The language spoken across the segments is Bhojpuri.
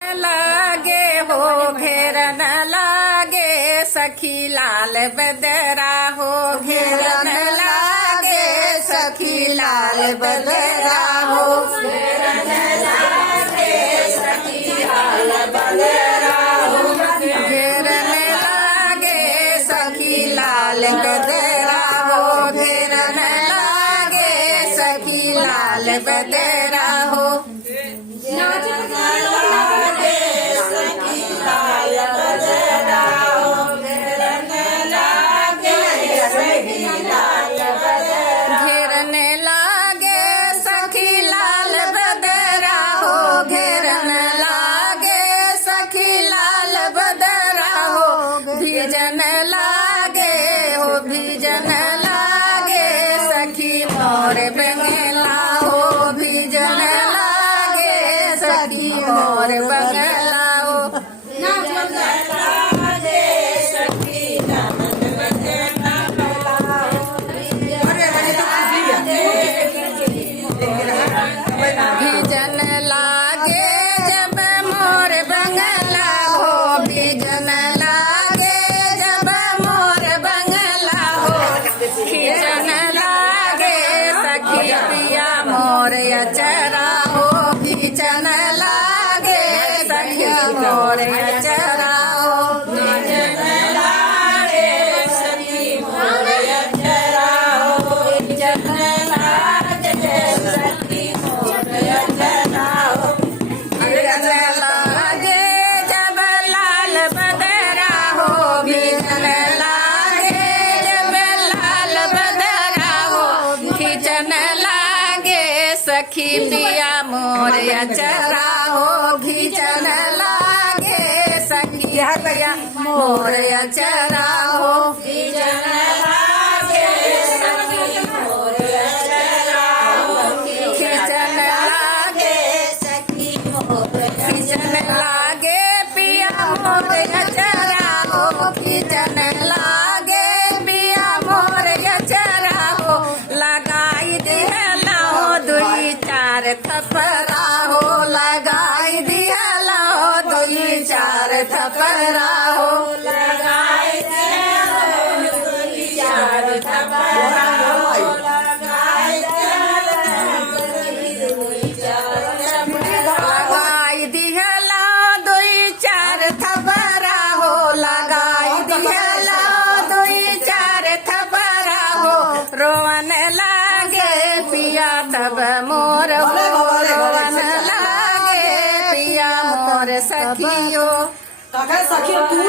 लागे हो घेर न लागे सखी लाल बदरा हो घेर न लागे सखी लाल बदरा हो घेर न लागे सखी लाल बदरा हो घेर न लागे सखी लाल बदरा हो घेर न लागे सखी लाल बदरा हो घेरने लागे सखी लाल बदरा हो घेरन लागे सखी लाल बदरा हो भीजन लागे हो भीजन लागे सखी मोर बंगला हो भीजन लागे सखी मोर बंगला हो भीजन लागे जब मोर बंगला हो भीजन लागे जब मोर बंगला हो खींचन लागे सखी पिया मोर अचरा हो खींचन लागे सखी मोर अचरा हो खींचन लागे सखी मोर अचरा हो खींचन लागे सखी लागे जब लाल बदरा हो भीजन लागे जब लाल बदरा हो खींचन लागे सखी पिया मोर अचरा हो खींचन लागे सखी पिया मोर अचरा हो खींचन लागे सखी मोर अचरा हो खींचन लागे सखी मोर खींचन लागे पिया मोर अचरा हो खींचन लागे पिया मोर अचरा हो लगाई दिहला हो दुई चार थपरा हो लगाई दिहला हो दुई चार थपरा हो लगाई दिहला हो दुई चार थपरा हो लगाई लगाई दिहला दुई चार थपरा हो लगाई दिहला दुई चार थपरा हो रोवन लागे पिया तब मोर हो रोवन लागे पिया मोर सखियो सखियो तू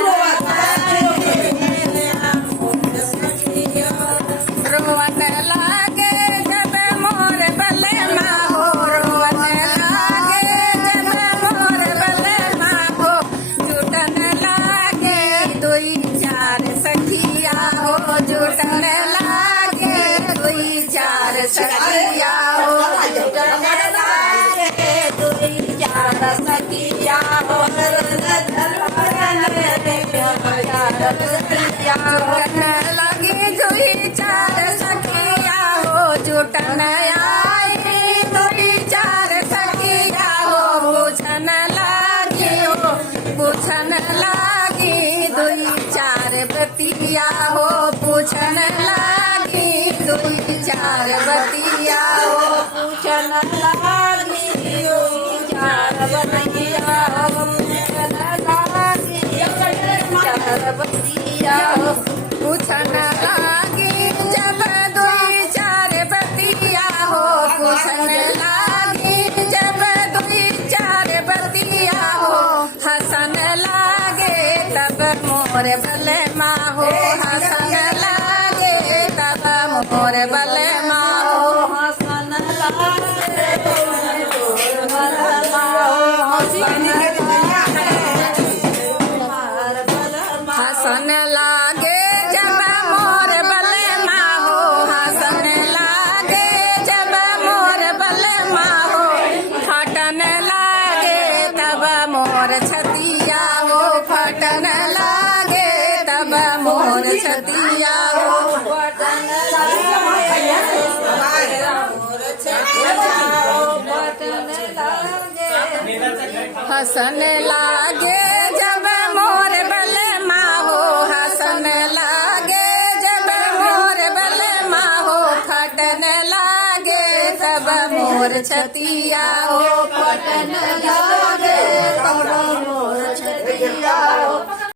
रोवन लागे जब मोर बलमा हो रोवन लागे जब मोर बलमा हो जुटन लागे दुई चार सखिया हो जुटन लागे दुई चार सखिया हो जुटन लागे दुई चार सखिया हो जुटन लगी दुई चार सखिया हो जुटन आई दुई चार सखिया हो पूछन लागी हो पूछन लागी दुई चार बतिया हो पूछन लागी दुई चार बतिया हो पूछन लागी दुई चार बतिया हो पूछन लागी चार बतिया हो पूछन लागी जब दुई चार बतिया हो पूछन लागी जब दुई चार बतिया हो हसन लागे तब मोर बलमा हो हसन लागे तब मोर बलमा हो हसन लागे हसन लागे जब मोर बलमा हो हसन लागे जब मोर बलमा हो फटन लागे तब मोर छतिया हो फटन लागे तब मोर छतिया हो फटन लागे मोर छतिया हो फटन लागे हसन लागे जब मोर बलमा हो, हसन लागे जब मोर बलमा हो, फटन लागे तब मोर छतिया हो, फटन लागे